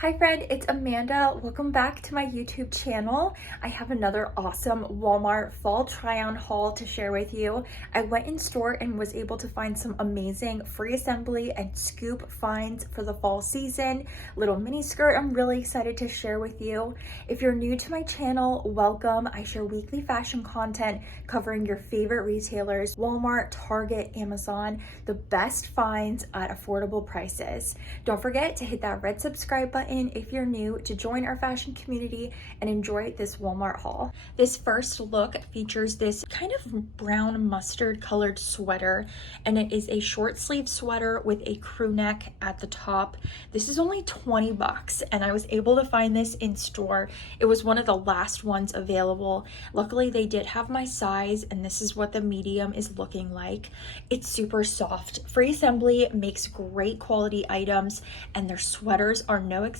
Hi friend, it's Amanda. Welcome back to my YouTube channel. I have another awesome Walmart fall try-on haul to share with you. I went in store and was able to find some amazing free assembly and scoop finds for the fall season. Little mini skirt I'm really excited to share with you. If you're new to my channel, welcome. I share weekly fashion content covering your favorite retailers, Walmart, Target, Amazon, the best finds at affordable prices. Don't forget to hit that red subscribe button if you're new to join our fashion community and enjoy this Walmart haul. This first look features this kind of brown mustard colored sweater, and it is a short sleeve sweater with a crew neck at the top. This is only 20 bucks and I was able to find this in store. It was one of the last ones available. Luckily they did have my size, and this is what the medium is looking like. It's super soft. Free Assembly makes great quality items and their sweaters are no exception.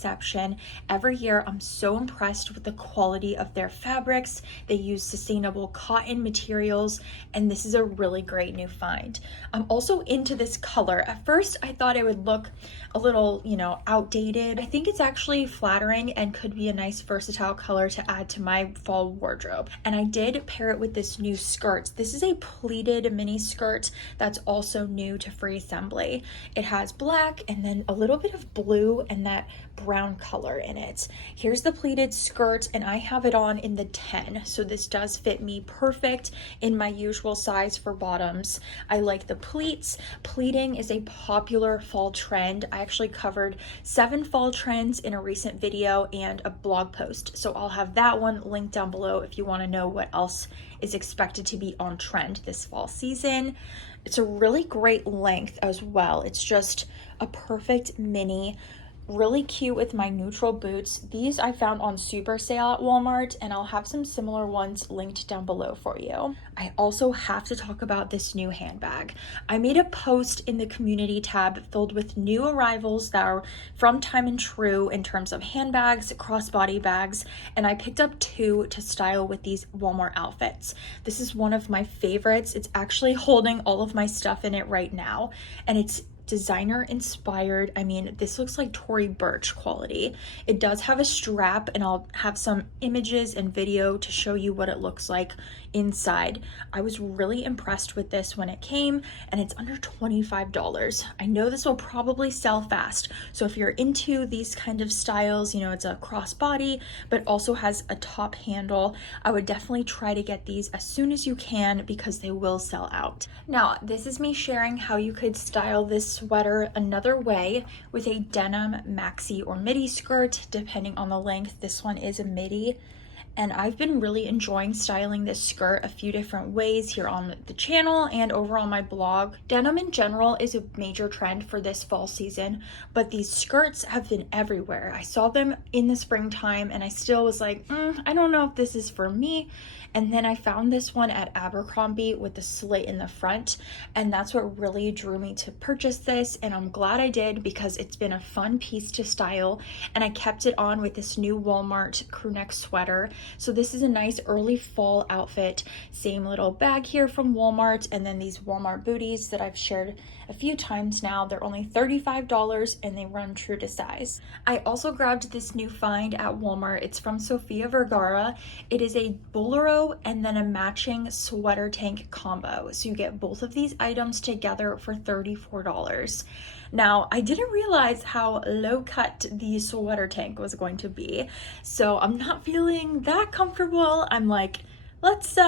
Every year I'm so impressed with the quality of their fabrics. They use sustainable cotton materials, and this is a really great new find. I'm also into this color. At first I thought it would look a little, outdated. I think it's actually flattering and could be a nice versatile color to add to my fall wardrobe. And I did pair it with this new skirt. This is a pleated mini skirt that's also new to Free Assembly. It has black and then a little bit of blue and that brown color in it. Here's the pleated skirt, and I have it on in the 10, so this does fit me perfect in my usual size for bottoms. I like the pleats. Pleating is a popular fall trend. I actually covered 7 fall trends in a recent video and a blog post, so I'll have that one linked down below if you want to know what else is expected to be on trend this fall season. It's a really great length as well. It's just a perfect mini. Really cute with my neutral boots. These I found on super sale at Walmart, and I'll have some similar ones linked down below for you. I also have to talk about this new handbag. I made a post in the community tab filled with new arrivals that are from Time and True in terms of handbags, crossbody bags, and I picked up 2 to style with these Walmart outfits. This is one of my favorites. It's actually holding all of my stuff in it right now, and it's designer inspired. I mean, this looks like Tory Burch quality. It does have a strap, and I'll have some images and video to show you what it looks like inside. I was really impressed with this when it came, and it's under $25. I know this will probably sell fast, so if you're into these kind of styles, it's a crossbody but also has a top handle, I would definitely try to get these as soon as you can because they will sell out. Now, this is me sharing how you could style this sweater another way with a denim maxi or midi skirt, depending on the length. This one is a midi, and I've been really enjoying styling this skirt a few different ways here on the channel and over on my blog. Denim in general is a major trend for this fall season, but these skirts have been everywhere. I saw them in the springtime and I still was like, I don't know if this is for me. And then I found this one at Abercrombie with the slit in the front, and that's what really drew me to purchase this, and I'm glad I did because it's been a fun piece to style, and I kept it on with this new Walmart crew neck sweater. So this is a nice early fall outfit. Same little bag here from Walmart, and then these Walmart booties that I've shared a few times now. They're only $35 and they run true to size. I also grabbed this new find at Walmart. It's from Sofia Vergara. It is a bolero and then a matching sweater tank combo. So you get both of these items together for $34. Now, I didn't realize how low cut the sweater tank was going to be, so I'm not feeling that comfortable. I'm like, let's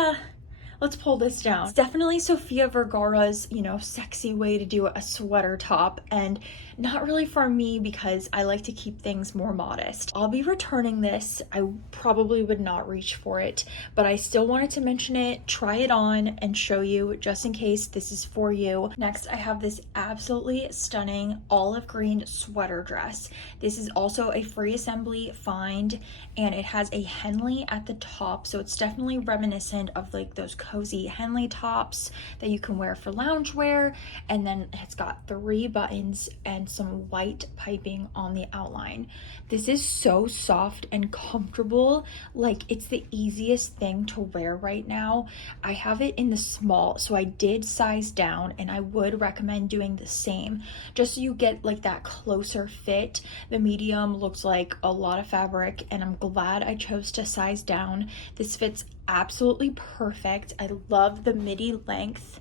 pull this down. It's definitely Sofia Vergara's, sexy way to do a sweater top, and not really for me because I like to keep things more modest. I'll be returning this. I probably would not reach for it, but I still wanted to mention it, try it on, and show you just in case this is for you. Next, I have this absolutely stunning olive green sweater dress. This is also a Free Assembly find, and it has a Henley at the top, so it's definitely reminiscent of like those cozy Henley tops that you can wear for loungewear. And then it's got 3 buttons and and some white piping on the outline. This is so soft and comfortable. Like, it's the easiest thing to wear right now. I have it in the small, so I did size down, and I would recommend doing the same just so you get like that closer fit. The medium looks like a lot of fabric, and I'm glad I chose to size down. This fits absolutely perfect. I love the midi length.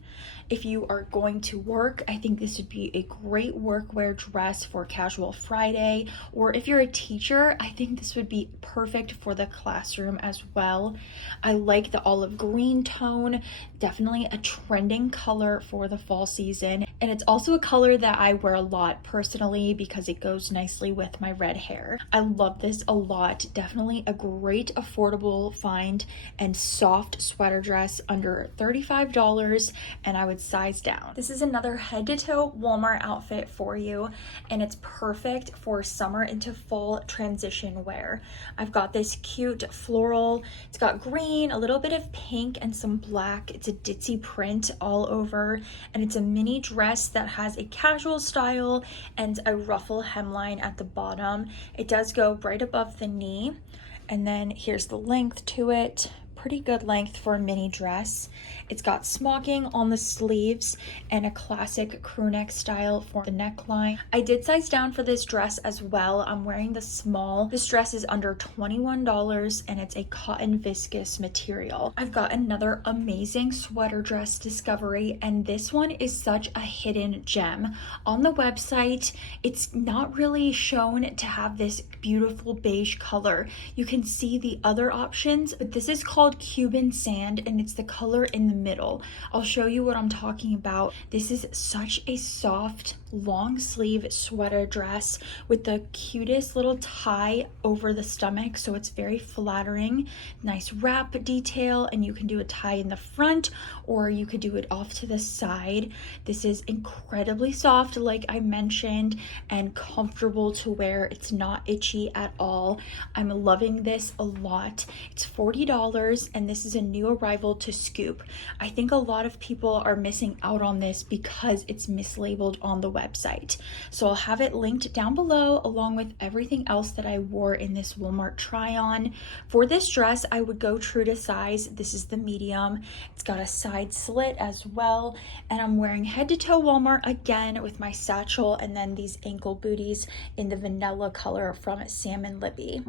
If you are going to work, I think this would be a great workwear dress for casual Friday, or if you're a teacher, I think this would be perfect for the classroom as well. I like the olive green tone, definitely a trending color for the fall season, and it's also a color that I wear a lot personally because it goes nicely with my red hair. I love this a lot. Definitely a great affordable find and soft sweater dress under $35, and I would size down. This is another head to toe Walmart outfit for you, and it's perfect for summer into fall transition wear. I've got this cute floral. It's got green, a little bit of pink, and some black. It's a ditzy print all over, and it's a mini dress that has a casual style and a ruffle hemline at the bottom. It does go right above the knee, and then here's the length to it. Pretty good length for a mini dress. It's got smocking on the sleeves and a classic crew neck style for the neckline. I did size down for this dress as well. I'm wearing the small. This dress is under $21, and it's a cotton viscose material. I've got another amazing sweater dress discovery, and this one is such a hidden gem. On the website, it's not really shown to have this beautiful beige color. You can see the other options, but this is called Cuban Sand, and it's the color in the middle. I'll show you what I'm talking about. This is such a soft long sleeve sweater dress with the cutest little tie over the stomach, so it's very flattering. Nice wrap detail, and you can do a tie in the front or you could do it off to the side. This is incredibly soft, like I mentioned, and comfortable to wear. It's not itchy at all. I'm loving this a lot. It's $40, and this is a new arrival to Scoop. I think a lot of people are missing out on this because it's mislabeled on the website. So I'll have it linked down below along with everything else that I wore in this Walmart try on. For this dress, I would go true to size. This is the medium. It's got a side slit as well, and I'm wearing head to toe Walmart again with my satchel and then these ankle booties in the vanilla color from Salmon Lippy.